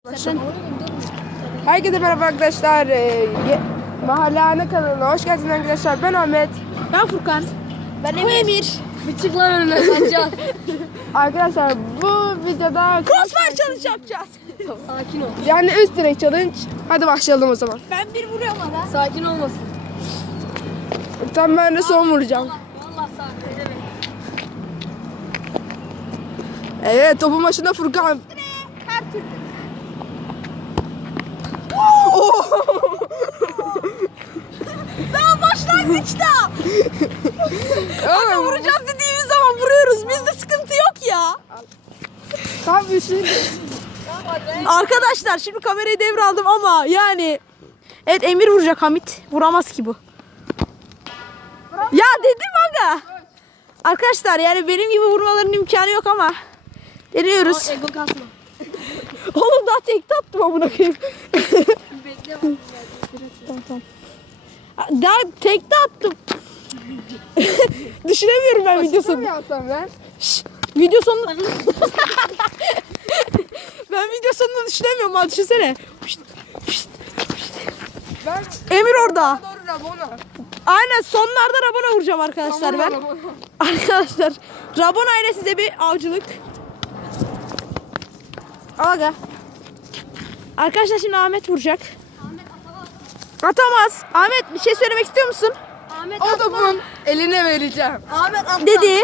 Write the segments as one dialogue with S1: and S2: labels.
S1: Herkese merhaba arkadaşlar. Mahalle Ana kanalına hoş geldiniz arkadaşlar. Ben Ahmet.
S2: Ben Furkan. Ben Emir.
S1: Bir çık lan önüne Sancan. Arkadaşlar bu videoda
S2: Crossfire challenge yapacağız.
S1: sakin ol. Yani üst direk challenge. Hadi başlayalım o zaman.
S2: Ben bir vuruyorum ama.
S1: Sakin olmasın. Tam ben de son vuracağım.
S2: Vallahi sakin.
S1: Evet, topun başında Furkan.
S2: Her türlü. Daha başlangıçta.
S1: Oğlum,
S2: Vuracağız dediğimiz zaman vuruyoruz. Bizde sıkıntı yok ya.
S1: tam bir şey.
S2: Arkadaşlar şimdi kamerayı devraldım ama yani. Evet Emir vuracak, Hamit. Vuramaz ki bu. Ya dedim aga. Arkadaşlar yani benim gibi vurmaların imkanı yok ama. Deniyoruz.
S1: Ego kasma.
S2: Oğlum daha tekte attım amına koyayım.
S1: Bekle.
S2: Tamam. Daha tekte attım. Düşünemiyorum ben video
S1: Ne
S2: sonunu.
S1: yapsam ben?
S2: Video sonunu. Ben video sonunu düşünemiyorum ha, düşünsene.
S1: Ben
S2: Emir orada.
S1: doğru Rabona.
S2: Aynen sonlarda Rabona vuracağım arkadaşlar ben.
S1: Rabona.
S2: Arkadaşlar Rabona ile size bir avcılık. Aga. Arkadaşlar şimdi Ahmet vuracak. Atamaz. Ahmet bir şey söylemek istiyor musun?
S1: O topun eline vereceğim.
S2: Dedi.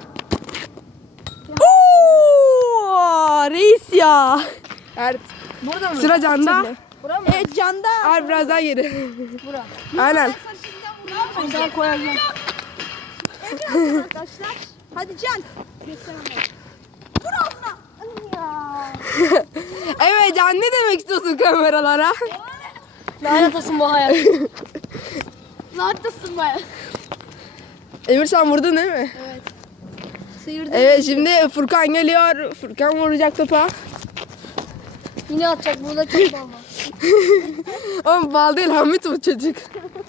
S2: Oo, reis ya.
S1: Evet. Burada mı? Sıra Can'da.
S2: Evet Can'da.
S1: Al biraz daha geri. Aynen.
S2: Daha koyacağım. Arkadaşlar. Hadi Can. Vur ağzına. Ya.
S1: Evet Can, ne demek istiyorsun kameralara?
S2: Lanet olsun bu hayat. Lanet olsun bu hayat.
S1: Emir sen vurdun değil mi?
S2: Evet. Sıyırdı.
S1: Evet, şimdi Furkan geliyor. Furkan vuracak topa.
S2: Yine atacak, burada çok bal var.
S1: Oğlum bal değil, Hamit bu çocuk.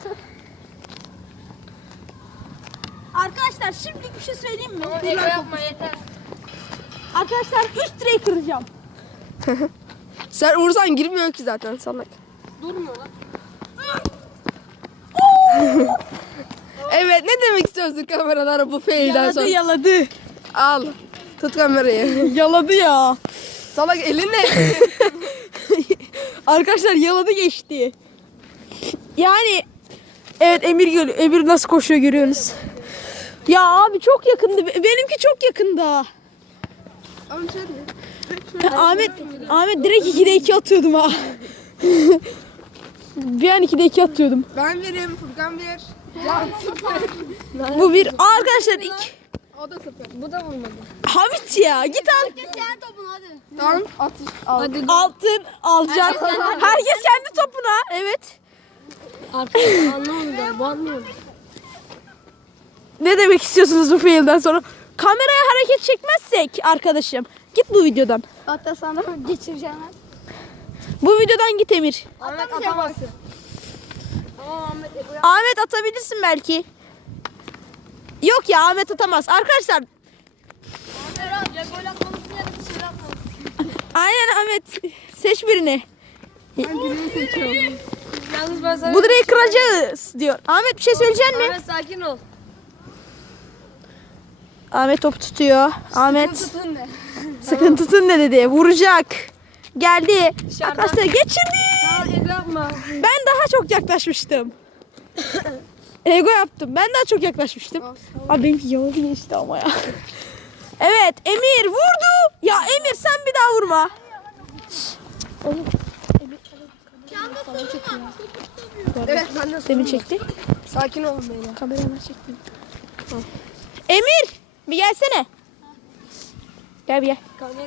S2: Arkadaşlar şimdilik bir şey söyleyeyim mi? Yapma yeter. Arkadaşlar üst direği kıracağım.
S1: Sen vursan girmiyor ki zaten salak.
S2: Durmuyor lan.
S1: Evet, ne demek istiyorsun kameralara bu failden sonra?
S2: Yaladı.
S1: Al. Tut kamerayı.
S2: Yaladı ya.
S1: Salak elinle.
S2: Arkadaşlar yaladı geçti. Yani evet Emir geliyor. Emir nasıl koşuyor görüyorsunuz. Ya abi çok yakındı. Benimki çok yakında. Ahmet direkt 2'de 2 atıyordum ha. Bir an 2'de 2 atıyordum.
S1: Ben vereyim, Furkan ver. Can sıfır.
S2: Bu bir arkadaşlar
S1: O da sıfır. Bu da vurmadı.
S2: Hamit ya git al.
S1: Tamam, atış. Al.
S2: Altın alacaksın. Herkes kendi topuna. Evet.
S1: Anlamadım ben, bu anlamadım.
S2: Ne demek istiyorsunuz bu failden sonra? Kameraya hareket çekmezsek arkadaşım. Git bu videodan.
S3: Hatta sana geçireceğim.
S2: Bu videodan git Emir.
S1: Ahmet atamazsın.
S2: Ahmet atabilirsin belki. Yok ya Ahmet atamaz. Arkadaşlar aynen Ahmet seç birini.
S1: Ben birini seçiyorum.
S3: Yalnız ben sana...
S2: Bu direği kıracağız diyor. Ahmet bir şey söyleyecek misin?
S3: Ahmet sakin ol.
S2: Ahmet top tutuyor. Ahmet
S1: Tutun ne?
S2: sıkıntısın ne dedi? Vuracak. Geldi. Arkadaşlar geçirdi.
S3: Ego yapma.
S2: Ben daha çok yaklaşmıştım. Ego yaptım. Ben daha çok yaklaşmıştım. Abi benimki yaladı geçti ama ya. Evet Emir vurdu. Ya Emir sen bir daha vurma.
S1: Evet, ben de
S2: Demin çekti.
S1: sakin olun beyler.
S2: Kameradan çekti. Emir bir gelsene. Gel bir gel.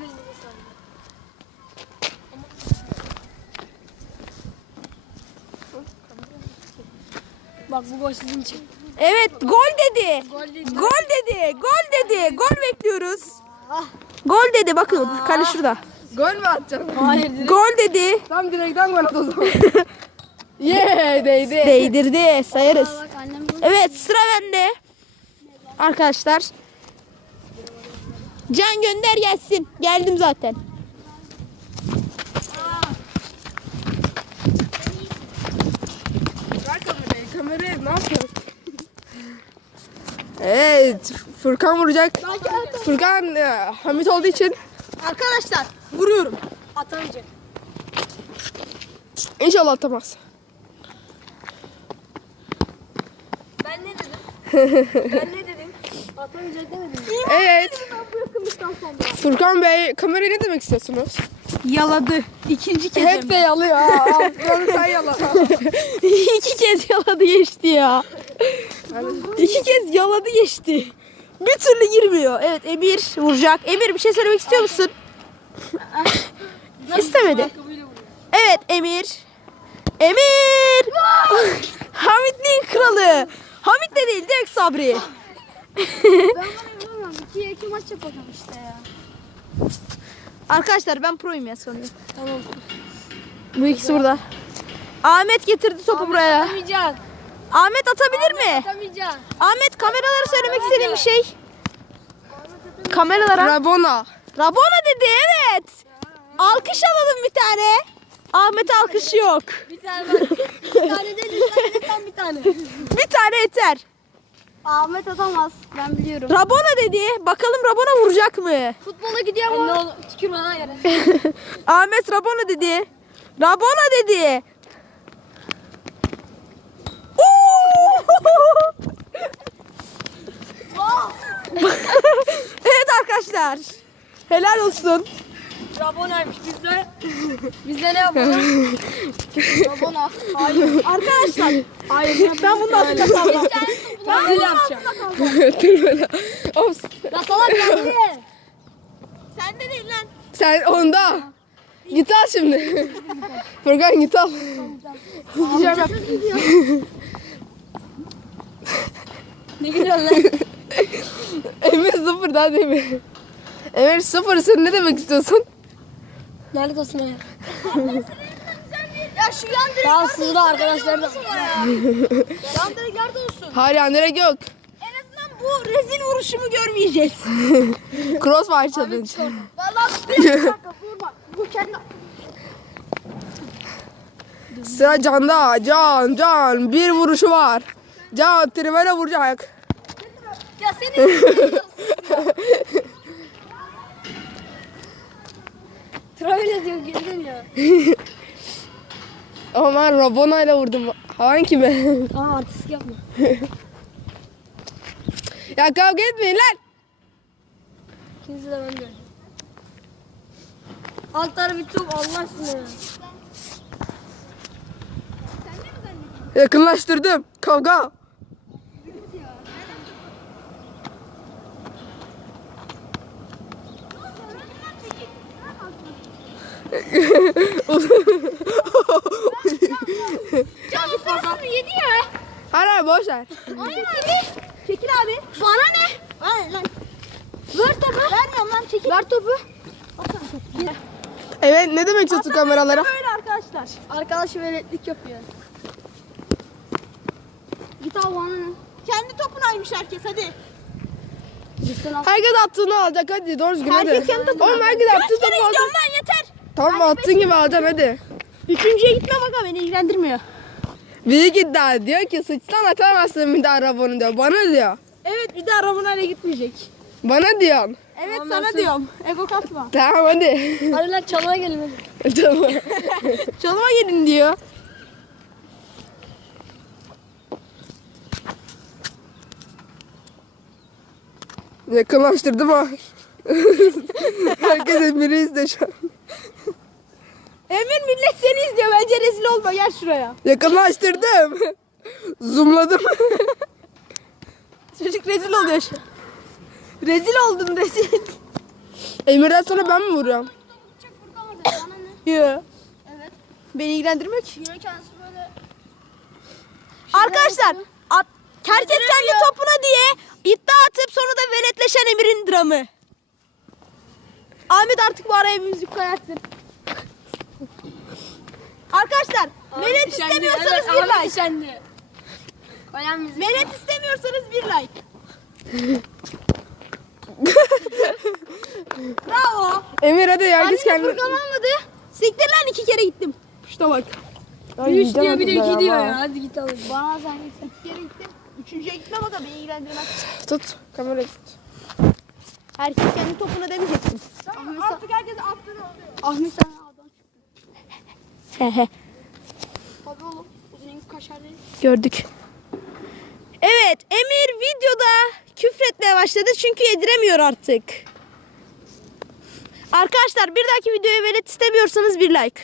S3: Bak bu gol sizin için.
S2: Evet gol dedi. Gol dedi. Gol dedi. Gol bekliyoruz. Gol dedi bakın kale şurada.
S1: Gol mü atacaksın?
S3: Hayır.
S2: Gol dedi.
S1: Tam direkten gol at o zaman. Yeah, değdi.
S2: Değdirdi sayarız.
S3: Bak annem
S2: Evet sıra bende. Arkadaşlar. Can gönder gelsin. Geldim zaten.
S1: Evet Furkan vuracak. Furkan Hamit olduğu için
S2: Arkadaşlar vuruyorum.
S3: Atamayacak.
S1: inşallah atamaz.
S3: Ben ne dedim? Ben ne dedim? Atamayacak demedim.
S1: Evet.
S3: Bu yakınlıktan sonra.
S1: Furkan Bey kamerayı ne demek istiyorsunuz?
S2: Yaladı. İkinci kez.
S1: Hep de yalıyor. Furkan sen yala.
S2: İki kez yaladı geçti ya. İki kez yaladı geçti. Bir türlü girmiyor. Evet Emir vuracak. Emir bir şey söylemek istiyor musun? İstemedi.
S3: Ayakkabıyla vuruyor.
S2: Evet Emir. Emir. Hamit'in kralı. Hamit de değil direkt Sabri.
S3: Ben bana yapamam. 2'ye 2 maç yapalım işte ya.
S2: Arkadaşlar ben proyum ya sanıyorum.
S3: Tamam.
S2: Bu ikisi burada. Ahmet getirdi topu buraya.
S3: Atamayacak.
S2: Ahmet atabilir mi?
S3: Atamayacak.
S2: Ahmet kameralara söylemek istediğim bir şey. Kameralara.
S1: Rabona.
S2: Rabona dedi evet. Alkış alalım bir tane. Ahmet alkış yok.
S3: Bir tane bak. Bir tane değil, bir tane de tam bir tane.
S2: Bir tane yeter.
S3: Ahmet atamaz. Ben biliyorum.
S2: Rabona dedi. Bakalım Rabona vuracak mı?
S3: Futbola gidiyor ama. Ne olur tükürme lan yere.
S2: Ahmet Rabona dedi. Rabona dedi. Evet arkadaşlar. Helal olsun.
S3: Rabonaymış bizde. Bizde ne yapalım? Rabona. Hayır.
S2: Arkadaşlar. Hayır. Ben bunun altında kalmam.
S3: Ben böyle yapacağım.
S1: Dur böyle. Of.
S3: Ya salak ben niye?
S2: Sen de değil lan.
S1: Sen onda. Git al şimdi. Furkan git al.
S3: Ne gidiyor lan?
S1: Emir sıfır daha değil mi? Emir sıfırsın ne demek istiyorsun?
S3: Lanet olsun ya.
S2: Ya şu yan
S3: Tamam sığdı arkadaşlar da.
S2: yan direklerde olsun.
S1: Hayır yani direkt yok.
S2: En azından bu rezil vuruşumu görmeyeceğiz.
S1: Crossfire challenge.
S2: Vallahi bir dakika vurma. Bu kendi
S1: Sıra Can'da. Can. Bir vuruşu var. Can trivela vuracak.
S3: Ya senin Travel ediyor girdin ya.
S1: Ama ben Rabona ile vurdum. Havan kime?
S3: Tamam artistik yapma.
S1: Ya kavga etmeyin lan.
S3: İkinizi de ben de. Alt tarafı bir top Allah aşkına ya.
S1: Yakınlaştırdım. Kavga.
S2: Ya bu parasını yedi ya.
S1: Hayır boş ver.
S2: Aynen abi. Çekil abi. Bana ne? Aynen lan. Ver topu. Vermiyorum lan çekil. Ver topu.
S1: Evet ne demek istiyorsun kameralara?
S2: Böyle arkadaşlar.
S3: Arkadaş veletlik yapıyor. Git al bana ne?
S2: Kendi topunaymış herkes hadi.
S3: Gitsin al.
S1: Herkes attığını alacak hadi doğru düzgün hadi.
S2: Herkes kendi topunu
S1: Oğlum herkes attığı
S2: Kaç kere
S1: topu
S2: gidiyorum
S1: alacak.
S2: lan yeter.
S1: Tamam attığın gibi alacaksın hadi.
S2: Üçüncüye gitme bak beni ilgilendirmiyor.
S1: Büyük iddia diyor ki sıçtan atamazsın bir daha Rabonu diyor. Bana diyor.
S2: Evet bir daha Rabona'yla gitmeyecek.
S1: Bana diyorsun.
S2: Evet
S3: Tamam,
S2: sana
S3: nasıl?
S2: diyorum. Ego kasma.
S1: Tamam hadi.
S3: Hadi lan çalmaya gelin hadi.
S1: Tamam.
S2: Çalıma gelin diyor.
S1: Yakınlaştırdım ha. Herkes Emir'i izliyor şu an.
S2: Emir millet seni izliyor. Bence rezil olma. Gel şuraya.
S1: Yakınlaştırdım. Zoomladım.
S2: Çocuk rezil oluyor şu an. Rezil oldun rezil.
S1: Emir'den sonra ben mi vuruyorum?
S3: Bana ne?
S2: Yo.
S3: Evet.
S2: Beni ilgilendirmiyor ki.
S3: Yine kendisi böyle.
S2: Arkadaşlar herkes kendi topuna diye iddia atıp sonra da veletleşen Emir'in dramı. Ahmet artık bu araya bir müzik koyarsın. Arkadaşlar velet istemiyorsanız bir like.
S3: Düşendi. Koyan müzik.
S2: Velet istemiyorsanız bir like. Bravo.
S1: Emir hadi herkes kendi...
S2: Furkan almadı. Siktir lan 2 kere gittim. İşte bak.
S3: Bir 3 diyor bir de 2 diyor ya. Hadi git al.
S2: Bana sen gitsin. 2 kere gittim. Üçüncüye gitmem aga, beni ilgilendirmez.
S1: Tut. Kamerayı tut.
S2: Herkes kendi topuna demeyeceksin.
S1: Artık herkes attığını oluyor.
S3: Ahmet sen adam.
S2: Hehe.
S3: Tabii oğlum. Uzun en kaşar değil.
S2: Gördük. Evet, Emir videoda küfretmeye başladı çünkü yediremiyor artık. Arkadaşlar bir dahaki videoya velet istemiyorsanız bir like.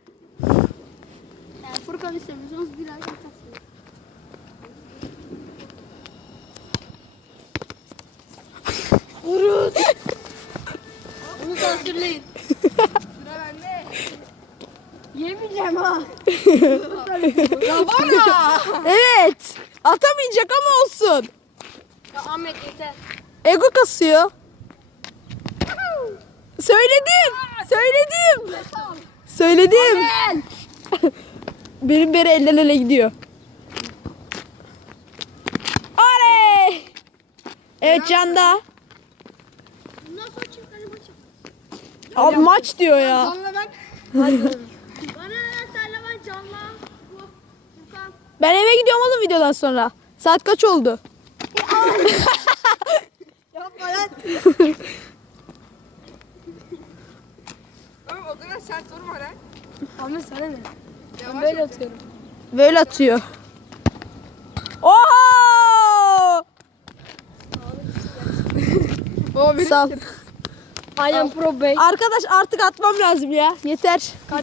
S3: Yani Furkan istemiyorsanız bir ay atarsınız. Vurun. Bunu da hazırlayın.
S1: Sıra bende.
S3: Yemeyeceğim ha.
S1: Ya var ya.
S2: Evet. Atamayacak ama olsun.
S3: Ya Ahmet yeter.
S2: Ego kasıyor. Söyledim. Söyledim. Benim beri elden ele gidiyor. Oley. Evet Canda.
S3: Bundan sonra çiftleri maçı.
S2: Abi maç diyor ya.
S1: Sonra ben.
S3: Bana ne senle ben canlı. Furkan.
S2: Ben eve gidiyorum oğlum videodan sonra. Saat kaç oldu?
S3: Yapma lan.
S1: Oğlum o kadar sert vurma lan.
S3: Ahmet sana ne?
S1: Yavaş
S3: Böyle
S1: at.
S3: atıyorum.
S2: Böyle atıyor. Oha!
S1: O benim.
S2: Sal.
S3: I am pro bey.
S2: Arkadaş artık atmam lazım ya. Yeter.